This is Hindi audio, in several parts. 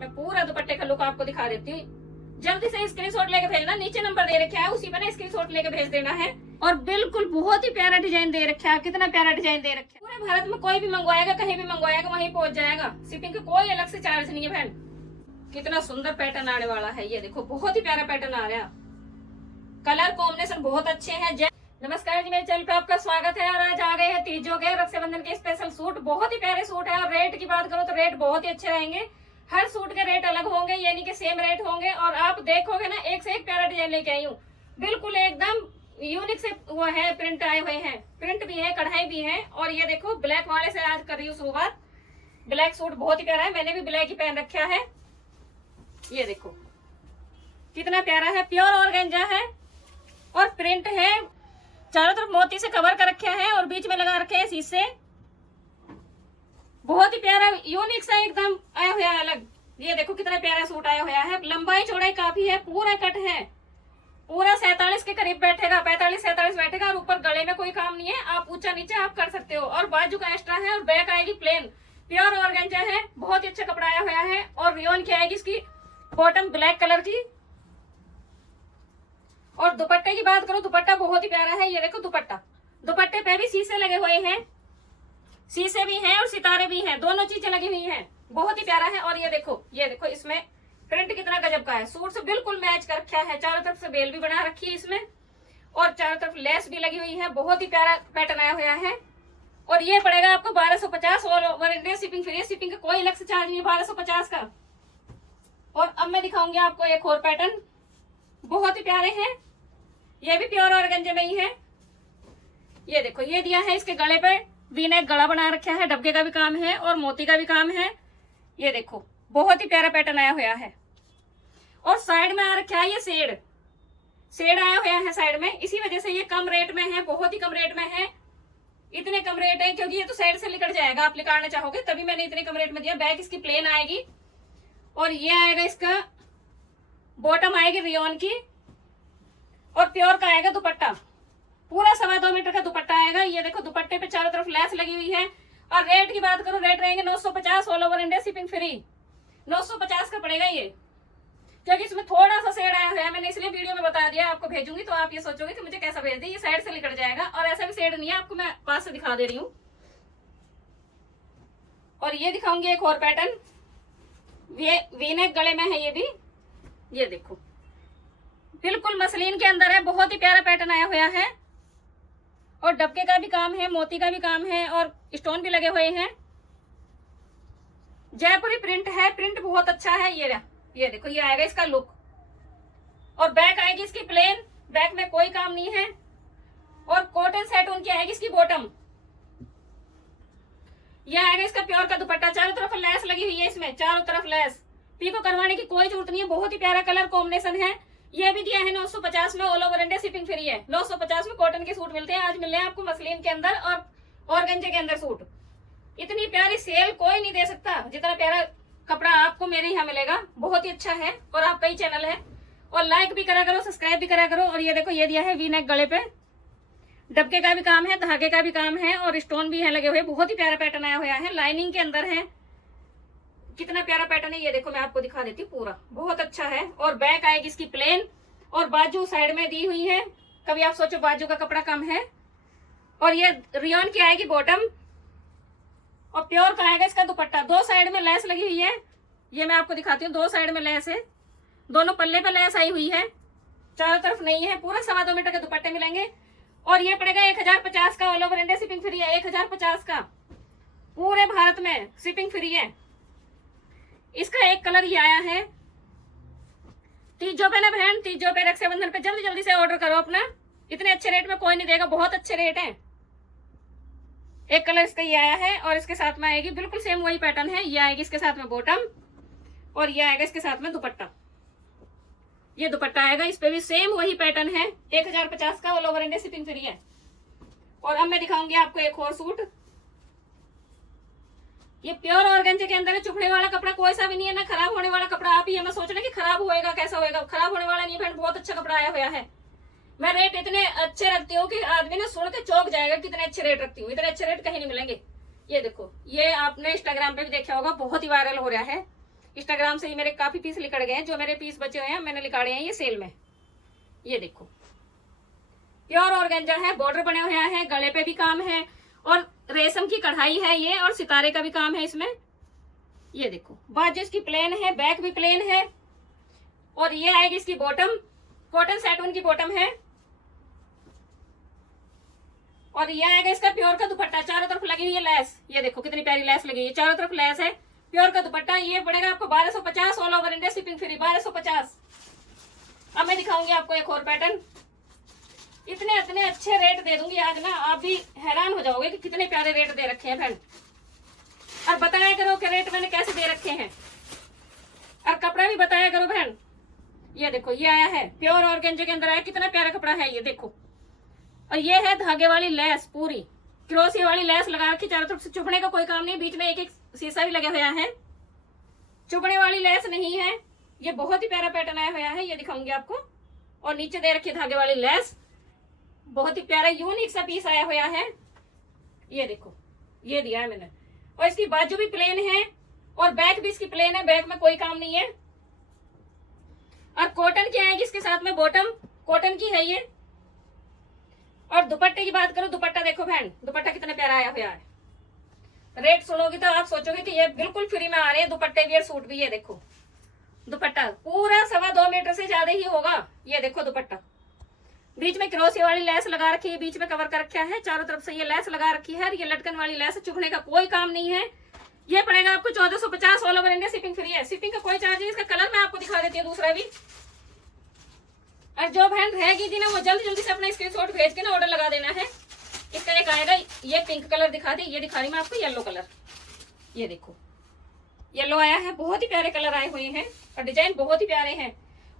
मैं पूरा दुपट्टे का लुक आपको दिखा देती हूँ। जल्दी से स्क्रीनशॉट लेके भेजना, नीचे नंबर दे रखा है, उसी पर ना स्क्रीनशॉट लेके भेज देना है। और बिल्कुल बहुत ही प्यारा डिजाइन दे रखा है, कितना प्यारा डिजाइन दे रखा है। पूरे भारत में कोई भी मंगवाएगा, कहीं भी मंगवाएगा, वहीं पहुंच जाएगा। शिपिंग का कोई अलग से चार्ज नहीं है बहन। कितना सुंदर पैटर्न आने वाला है, ये देखो बहुत ही प्यारा पैटर्न आ रहा है। कलर कॉम्बिनेशन बहुत अच्छे हैं। नमस्कार जी, मेरे चैनल पे आपका स्वागत है। और आज आ गए हैं तीजों के रक्षाबंधन के स्पेशल सूट। बहुत ही प्यारे सूट है। और रेट की बात करो तो रेट बहुत ही अच्छे रहेंगे। हर सूट के रेट अलग होंगे, यानी कि सेम रेट होंगे। और आप देखोगे ना, एक से एक प्यारा डिजाइन लेके आई हूँ। बिल्कुल एकदम यूनिक से वो है, प्रिंट आए हुए हैं। प्रिंट भी है, कढ़ाई भी है। और ये देखो ब्लैक वाले से आज कर रही हूँ शुरुआत। ब्लैक सूट बहुत ही प्यारा है, मैंने भी ब्लैक ही पहन रखा है। ये देखो कितना प्यारा है, प्योर ऑर्गेन्जा है और प्रिंट है। चारों तरफ मोती से कवर कर रखे हैं और बीच में लगा रखे हैं शीशे। बहुत ही प्यारा यूनिक सा एकदम आया हुआ है अलग। ये देखो कितना प्यारा सूट आया हुआ है। लंबाई चौड़ाई काफी है, पूरा कट है, पूरा 47 के करीब बैठेगा, 45-47 बैठेगा। और ऊपर गले में कोई काम नहीं है, आप ऊंचा नीचे आप कर सकते हो। और बाजू का एक्स्ट्रा है और बैक आएगी प्लेन। प्योर ऑर्गेन्जा है, बहुत ही अच्छा कपड़ा आया हुआ है। और रियोन की आएगी इसकी बॉटम ब्लैक कलर की। और दुपट्टे की बात करो, दुपट्टा बहुत ही प्यारा है। ये देखो दुपट्टे पे भी शीशे लगे हुए हैं, शीशे भी हैं और सितारे भी हैं, दोनों चीजें लगी हुई हैं। बहुत ही प्यारा है। और ये देखो इसमें प्रिंट कितना गजब का है। सूट से बिल्कुल मैच कर रखा है। चारों तरफ से बेल भी बना रखी है इसमें और चारों तरफ लेस भी लगी हुई है। बहुत ही प्यारा पैटर्न आया हुआ है। और ये पड़ेगा आपको 1250 all over India shipping free. Shipping का कोई अलग से चार्ज नहीं है, 1250 का। और अब मैं दिखाऊंगी आपको एक और पैटर्न, बहुत ही प्यारे हैं। ये भी प्योर ऑर्गेन्जा में ही है। ये देखो, ये दिया है इसके गले पे वी नेक गला बना रखा है, डबके का भी काम है और मोती का भी काम है। ये देखो बहुत ही प्यारा पैटर्न आया हुआ है। और साइड में आ रखा है ये शेड आया हुआ है साइड में, इसी वजह से ये कम रेट में है, बहुत ही कम रेट में है। इतने कम रेट है क्योंकि ये तो साइड से निकल जाएगा, आप निकालना चाहोगे तभी मैंने इतने कम रेट में दिया। बैक इसकी प्लेन आएगी और ये आएगा इसका बॉटम आएगी रियोन की। और प्योर का आएगा दुपट्टा, पूरा 2.25 मीटर का दुपट्टा आएगा। ये देखो दुपट्टे पे चारों तरफ लेस लगी हुई है। और रेट की बात करो, रेट रहेंगे 950 all over India shipping free. 950 का पड़ेगा ये, क्योंकि इसमें थोड़ा सा शेड आया हुआ है। मैंने इसलिए वीडियो में बता दिया। आपको भेजूंगी तो आप ये सोचोगे कि मुझे कैसा भेज दी, ये साइड से निकल जाएगा। और ऐसा भी शेड नहीं है, आपको मैं पास से दिखा दे रही हूँ। और ये दिखाऊंगी एक और पैटर्न, ये वी नेक गले में है। ये भी ये देखो बिल्कुल मसलिन के अंदर है, बहुत ही प्यारा पैटर्न आया हुआ है। और डबके का भी काम है, मोती का भी काम है और स्टोन भी लगे हुए हैं। जयपुरी प्रिंट है, प्रिंट बहुत अच्छा है। ये देखो, ये आएगा इसका लुक। और बैक आएगी इसकी प्लेन, बैक में कोई काम नहीं है। और कॉटन सेट उनकी आएगी इसकी बॉटम। ये आएगा इसका प्योर का दुपट्टा। चारों तरफ लेस लगी हुई है इसमें, चारों तरफ लेस। पीको करवाने की कोई जरूरत नहीं है, बहुत ही प्यारा कलर कॉम्बिनेशन है। ये भी दिया है 950 में, all over India shipping free है। 950 में कॉटन के सूट मिलते हैं। आज मिल रहे हैं आपको मसलिन के अंदर और ऑर्गेन्जा के अंदर सूट। इतनी प्यारी सेल कोई नहीं दे सकता जितना प्यारा कपड़ा आपको मेरे यहाँ मिलेगा। बहुत ही अच्छा है। और आपका ही चैनल है, और लाइक भी करा करो, सब्सक्राइब भी करा करो। और ये देखो, ये दिया है वी नेक गले पे, डबके का भी काम है, धागे का भी काम है और स्टोन भी है लगे हुए। बहुत ही प्यारा पैटर्न आया हुआ है, लाइनिंग के अंदर है। कितना प्यारा पैटर्न है, ये देखो मैं आपको दिखा देती हूँ। पूरा बहुत अच्छा है। और बैक आएगी इसकी प्लेन और बाजू साइड में दी हुई है। कभी आप सोचो बाजू का कपड़ा कम है। और ये रियोन की आएगी बॉटम और प्योर का आएगा इसका दुपट्टा। दो साइड में लेस लगी हुई है, ये मैं आपको दिखाती हूँ। दो साइड में लेस है, दोनों पल्ले पे लेस आई हुई है, चारों तरफ नहीं है। पूरा 2.25 मीटर के दुपट्टे मिलेंगे। और ये पड़ेगा 1050 का, all over India shipping free है। 1050 का पूरे भारत में शिपिंग फ्री है। इसका एक कलर ये आया है। तीजों पे ना बहन, तीजों पे रक्षाबंधन पे जल्दी जल्दी से ऑर्डर करो अपना। इतने अच्छे रेट में कोई नहीं देगा, बहुत अच्छे रेट हैं। एक कलर इसका ये आया है और इसके साथ में आएगी बिल्कुल सेम वही पैटर्न है। ये आएगी इसके साथ में बॉटम और ये आएगा इसके साथ में दुपट्टा। ये दुपट्टा आएगा, इस पे भी सेम वही पैटर्न है। 1050 का, all over India shipping free है। और अब मैं दिखाऊंगी आपको एक और सूट। ये प्योर ऑर्गेन्जा के अंदर है, चुभने वाला कपड़ा कोई सा भी नहीं है, ना खराब होने वाला कपड़ा। आप ये मैं सोच रहे कि खराब होएगा, कैसा होएगा, खराब होने वाला नहीं है। बहुत अच्छा कपड़ा आया हुआ है। मैं रेट इतने अच्छे रखती हूँ कि आदमी ने सुन के चौंक जाएगा कितने अच्छे रेट रखती हूँ। इतने अच्छे रेट कहीं नहीं मिलेंगे। ये देखो, ये आपने इंस्टाग्राम पे भी देखा होगा, बहुत ही वायरल हो रहा है। इंस्टाग्राम से ही मेरे काफी पीस लिकड़ गए हैं, जो मेरे पीस बचे हुए हैं मैंने लिकाड़े हैं ये सेल में। ये देखो प्योर ऑर्गेंजा है, बॉर्डर बने हुए हैं, गले पे भी काम है और रेशम की कढ़ाई है ये, और सितारे का भी काम है इसमें। ये देखो बाजू इसकी प्लेन है, बैक भी प्लेन है, और ये आएगी इसकी बॉटम, कॉटन सैटून की बॉटम है, और ये आएगा इसका प्योर का दुपट्टा। चारों तरफ लगी हुई है लेस, ये देखो कितनी प्यारी लेस लगी है, चारों तरफ लेस है, प्योर का दुपट्टा। ये पड़ेगा आपको 1250, all over India shipping free, 1250। अब मैं दिखाऊंगी आपको एक और पैटर्न। इतने इतने अच्छे रेट दे दूंगी आज ना, आप भी हैरान हो जाओगे कि कितने प्यारे रेट दे रखे हैं बहन। और बताया करो कि रेट मैंने कैसे दे रखे हैं, और कपड़ा भी बताया करो बहन। ये देखो ये आया है प्योर ऑर्गेंजा के अंदर आया, कितना प्यारा कपड़ा है ये देखो। और ये है धागे वाली लेस, पूरी क्रोशिया वाली लेस लगा रखी चारों तरफ से, चुभने का कोई काम नहीं, बीच में एक एक शीशा भी लगा हुआ है, चुभने वाली लेस नहीं है। ये बहुत ही प्यारा पैटर्न आया हुआ है, ये दिखाऊंगी आपको। और नीचे दे रखी धागे वाली लेस, बहुत ही प्यारा यूनिक सा पीस आया हुआ है। ये देखो ये दिया है मैंने, और इसकी बाजू भी प्लेन है और बैक भी इसकी प्लेन है, बैक में कोई काम नहीं है। और कॉटन की आएगी इसके साथ में बॉटम, कॉटन की है ये। और दुपट्टे की बात करो, दुपट्टा देखो बहन, दुपट्टा कितना प्यारा आया हुआ है। रेट सुनोगी तो आप सोचोगे कि ये बिल्कुल फ्री में आ रहे हैं दुपट्टे भी और सूट भी। ये देखो दुपट्टा पूरा 2.25 मीटर से ज्यादा ही होगा। ये देखो दुपट्टा, बीच में क्रोशिया वाली लेस लगा रखी है, बीच में कवर कर रखा है, चारों तरफ से ये लेस लगा रखी है, ये लटकन वाली लेस, चुभने का कोई काम नहीं है। ये पड़ेगा आपको 1450, all over India shipping free है, शिपिंग का कोई चार्ज नहीं। इसका कलर मैं आपको दिखा देती हूँ दूसरा भी। और जो बहन रहेगी थी ना, वो जल्दी जल्दी से अपना स्क्रीनशॉट भेज के ना ऑर्डर लगा देना है। इसका एक आएगा, ये पिंक कलर दिखा दी, ये दिखा रही मैं आपको येलो कलर। ये देखो येलो आया है, बहुत ही प्यारे कलर आए हुए हैं और डिजाइन बहुत ही प्यारे हैं।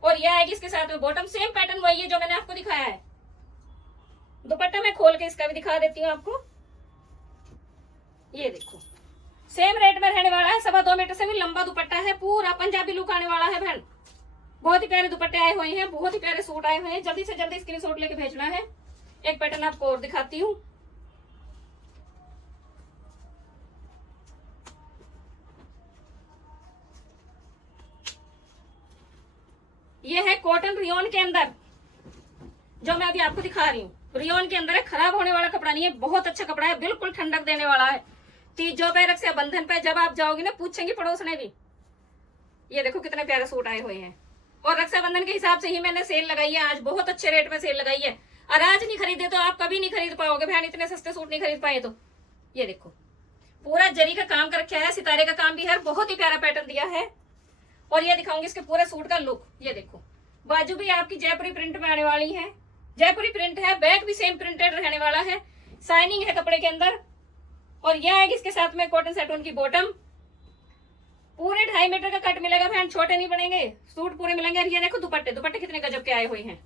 और ये आएगी इसके साथ में बॉटम, सेम पैटर्न वही है जो मैंने आपको दिखाया है। दुपट्टा मैं खोल के इसका भी दिखा देती हूँ आपको। ये देखो सेम रेट में रहने वाला है, 2.25 मीटर से भी लंबा दुपट्टा है, पूरा पंजाबी लुक आने वाला है बहन। बहुत ही प्यारे दुपट्टे आए हुए हैं, बहुत ही प्यारे सूट आए हुए हैं, जल्दी से जल्दी स्क्रीनशॉट लेके भेजना है। एक पैटर्न आपको और दिखाती हूँ। ये है कॉटन रियोन के अंदर, जो मैं अभी आपको दिखा रही हूँ। रियोन के अंदर है, खराब होने वाला कपड़ा नहीं है, बहुत अच्छा कपड़ा है, बिल्कुल ठंडक देने वाला है। तीजों पे, रक्षाबंधन पे जब आप जाओगी ना, पूछेंगी पड़ोस ने भी। ये देखो कितने प्यारे सूट आए हुए हैं, और रक्षाबंधन के हिसाब से ही मैंने सेल लगाई है, आज बहुत अच्छे रेट में सेल लगाई है। और आज नहीं खरीदे तो आप कभी नहीं खरीद पाओगे बहन, इतने सस्ते सूट नहीं खरीद पाए तो। ये देखो पूरा जरी का काम कर रखा है, सितारे का काम भी है, बहुत ही प्यारा पैटर्न दिया है। और ये दिखाऊंगी इसके पूरे सूट का लुक। ये देखो बाजू भी आपकी जयपुरी प्रिंट में आने वाली है, जयपुरी प्रिंट है, बैक भी सेम प्रिंटेड रहने वाला है, शाइनिंग है कपड़े के अंदर। और ये आएगी इसके साथ में कॉटन सैटून की बॉटम, पूरे 2.5 मीटर का कट मिलेगा बहन, छोटे नहीं बनेंगे, सूट पूरे मिलेंगे। और ये देखो दुपट्टे, दुपट्टे कितने गजब के आए हुए हैं।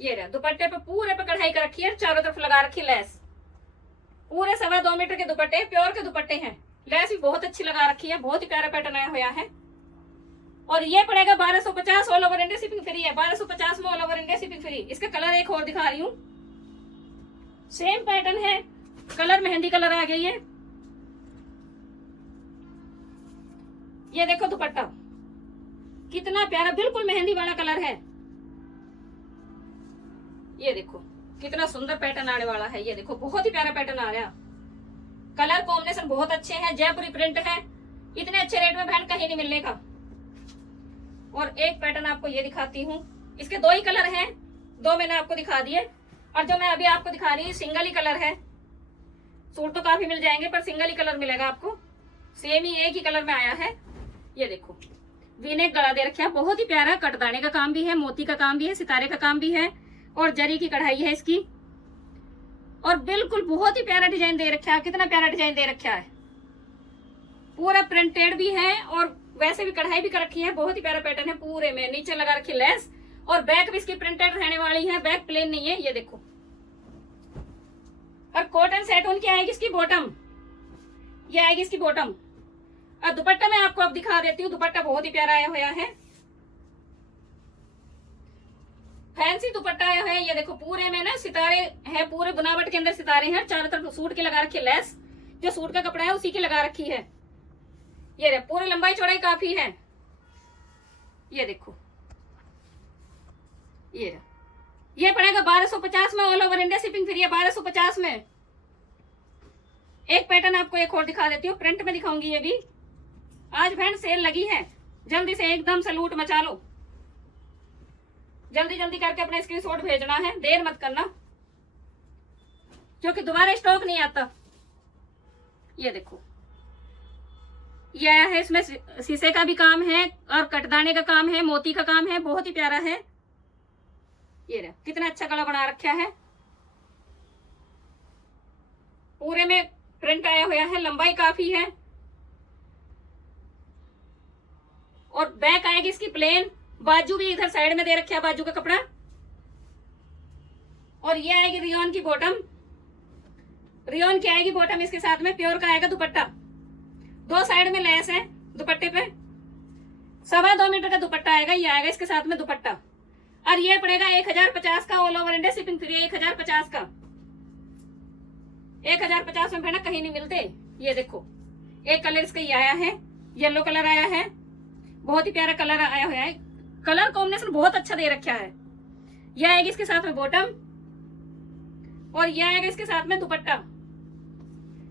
ये रहा दुपट्टे पे पूरे पे कढ़ाई कर रखी है, चारों तरफ लगा रखी लेस, पूरे 2.25 मीटर के दुपट्टे, प्योर के दुपट्टे हैं, लेस भी बहुत अच्छी लगा रखी है, बहुत ही प्यारा पैटर्न आया हुआ है। और ये पड़ेगा 1250, all over India shipping free है, 1250 में all over India shipping free. इसका कलर एक और दिखा रही हूँ, सेम पैटर्न है, कलर मेहंदी कलर आ गई है। ये देखो दुपट्टा कितना प्यारा, बिल्कुल मेहंदी वाला कलर है। ये देखो कितना सुंदर पैटर्न आने वाला है, ये देखो बहुत ही प्यारा पैटर्न आ रहा है, कलर कॉम्बिनेशन बहुत अच्छे हैं, जयपुरी प्रिंट है, इतने अच्छे रेट में बहन कहीं नहीं मिलने का। और एक पैटर्न आपको ये दिखाती हूँ, इसके 2 ही कलर हैं, 2 मैंने आपको दिखा दिए। और जो मैं अभी आपको दिखा रही हूँ सिंगल ही कलर है, सूट तो काफी मिल जाएंगे पर सिंगल ही कलर मिलेगा आपको, सेम ही एक ही कलर में आया है। ये देखो वीनेक गला दे रखा है, बहुत ही प्यारा, कटदाने का काम भी है, मोती का काम भी है, सितारे का काम भी है, और जरी की कढ़ाई है इसकी। और बिल्कुल बहुत ही प्यारा डिजाइन दे रखा है, कितना प्यारा डिजाइन दे रखा है, पूरा प्रिंटेड भी है और वैसे भी कढ़ाई भी कर रखी है, बहुत ही प्यारा पैटर्न है। पूरे में नीचे लगा रखी लेस, और बैक भी इसकी प्रिंटेड रहने वाली है, बैक प्लेन नहीं है। ये देखो और कॉटन सैटून की आएगी इसकी बॉटम, ये आएगी इसकी बॉटम। और दुपट्टा मैं आपको अब दिखा देती हूँ, दुपट्टा बहुत ही प्यारा आया हुआ है, फैंसी दुपट्टा आया है। ये देखो पूरे में ना सितारे है, पूरे बनावट के अंदर सितारे हैं, चारों तरफ सूट की लगा रखी है लेस, जो सूट का कपड़ा है उसी की लगा रखी है। ये रहा, पूरी लंबाई चौड़ाई काफी है। ये देखो, ये रहा, ये पड़ेगा 1250 में, all over India shipping free है 1250 में। एक पैटर्न आपको एक और दिखा देती हूँ, प्रिंट में दिखाऊंगी। ये भी आज फ्रेंड सेल लगी है, जल्दी से एकदम से लूट मचा लो। जल्दी जल्दी करके अपना स्क्रीनशॉट भेजना है, देर मत करना, क्योंकि दोबारा स्टॉक नहीं आता। ये देखो, ये आया है, इसमें शीशे का भी काम है और कटदाने का काम है, मोती का काम है, बहुत ही प्यारा है। ये रहा, कितना अच्छा गला बना रखा है, पूरे में प्रिंट आया हुआ है, लंबाई काफी है। और बैक आएगी इसकी प्लेन, बाजू भी इधर साइड में दे रखा है, बाजू का कपड़ा। और ये आएगी रियोन की बॉटम, रियोन की आएगी बॉटम, इसके साथ में प्योर का आएगा दुपट्टा। दो साइड में लेस है दुपट्टे पे, 2.25 मीटर का दुपट्टा आएगा। ये आएगा इसके साथ में दुपट्टा, और ये पड़ेगा 1050 का, all over India shipping free है 1050 का। 1050 में भेड़ा कहीं नहीं मिलते। ये देखो, एक कलर इसका ये आया है, येलो कलर आया है, बहुत ही प्यारा कलर आया हुआ है, कलर कॉम्बिनेशन बहुत अच्छा दे रखा है। ये आएगी इसके साथ में बॉटम, और ये आएगा इसके साथ में दुपट्टा।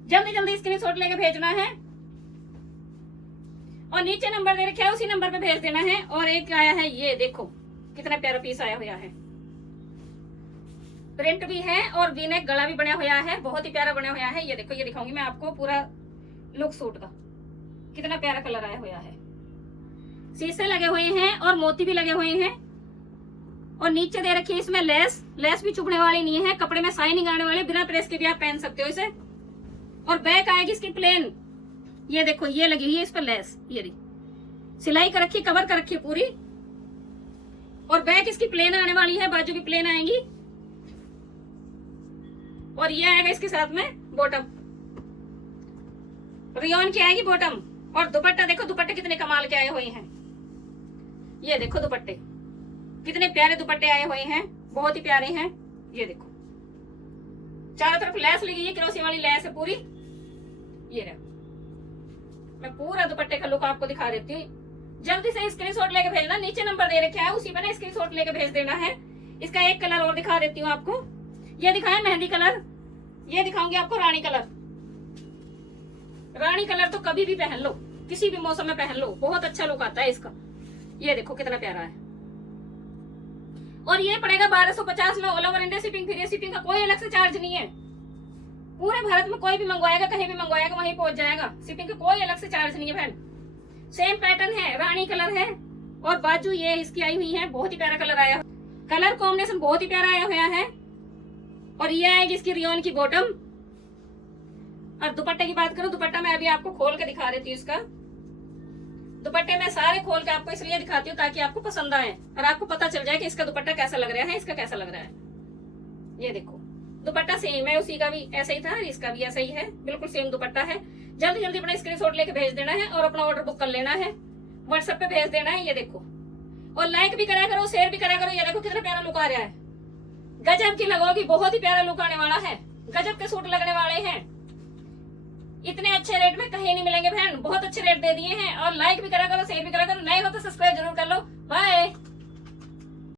जल्दी जल्दी स्क्रीनशॉट लेके भेजना है, और नीचे नंबर दे रखा है, उसी नंबर पे भेज देना है। और एक आया है, ये देखो कितना प्यारा पीस आया हुआ है, प्रिंट भी है और वी-नेक गला भी बना हुआ है, बहुत ही प्यारा बना हुआ है। ये देखो, ये दिखाऊंगी मैं आपको पूरा लुक सूट का, कितना प्यारा कलर आया हुआ है। शीशे लगे हुए हैं और मोती भी लगे हुए हैं, और नीचे दे रखी है इसमें लेस, लेस भी चुभने वाली नहीं है, कपड़े में शाइनिंग आने वाली, बिना प्रेस के भी आप पहन सकते हो इसे। और बैक आएगी इसकी प्लेन, ये देखो, ये लगी हुई है इस पर लेस, ये रही, सिलाई कर रखी, कवर कर रखी है पूरी। और बैक इसकी प्लेन आने वाली है, बाजू भी प्लेन आएंगी। और ये आएगा इसके साथ में बॉटम, रियोन की आएगी बॉटम। और दुपट्टा देखो, दुपट्टे कितने कमाल के आए हुए हैं। ये देखो दुपट्टे कितने प्यारे दुपट्टे आए हुए हैं, बहुत ही प्यारे हैं। ये देखो, चारों तरफ लेस लगी है, क्रोसी वाली लेस है पूरी। ये रहा, मैं पूरा दुपट्टे का लुक आपको दिखा देती हूँ। जल्दी से स्क्रीनशॉट लेके भेजना, नीचे नंबर दे रखा है, उसी पर ना स्क्रीनशॉट लेके भेज देना है। इसका एक कलर और दिखा देती हूँ आपको, ये दिखाया मेहंदी कलर, ये दिखाऊंगी आपको रानी कलर। रानी कलर तो कभी भी पहन लो, किसी भी मौसम में पहन लो, बहुत अच्छा लुक आता है इसका। ये देखो कितना प्यारा है, और ये पड़ेगा 1250 में, all over India shipping free है। शिपिंग का कोई अलग से चार्ज नहीं है, पूरे भारत में कोई भी मंगवाएगा, कहीं भी मंगवाएगा वहीं पहुंच जाएगा, शिपिंग का कोई अलग से चार्ज नहीं है बहन। सेम पैटर्न है, रानी कलर है, और बाजू ये इसकी आई हुई है, बहुत ही प्यारा कलर आया, कलर कॉम्बिनेशन बहुत ही प्यारा आया हुआ है। और ये आएगी इसकी रियोन की बॉटम। और दुपट्टे की बात करूं, दुपट्टा मैं अभी आपको खोल के दिखा देती हूँ। इसका दुपट्टे मैं सारे खोल के आपको इसलिए दिखाती हूँ ताकि आपको पसंद आए और आपको पता चल जाए कि इसका दुपट्टा कैसा लग रहा है, इसका कैसा लग रहा है। ये देखो, दुपट्टा सेम है, उसी का भी ऐसा ही था, इसका भी ऐसा ही है, बिल्कुल सेम दुपट्टा है। जल्दी जल्दी अपना स्क्रीनशॉट लेके भेज देना है और अपना ऑर्डर बुक कर लेना है, व्हाट्सएप पे भेज देना है। ये देखो, और लाइक भी करा करो, शेयर भी करा करो। ये देखो कितना प्यारा लुक आ रहा है, गजब की लगोगी, बहुत ही प्यारा लुक आने वाला है, गजब के सूट लगने वाले हैं। इतने अच्छे रेट में कहीं नहीं मिलेंगे बहन, बहुत अच्छे रेट दे दिए हैं। और लाइक भी करा करो, शेयर भी करा करो, नए हो तो सब्सक्राइब जरूर कर लो। बाय।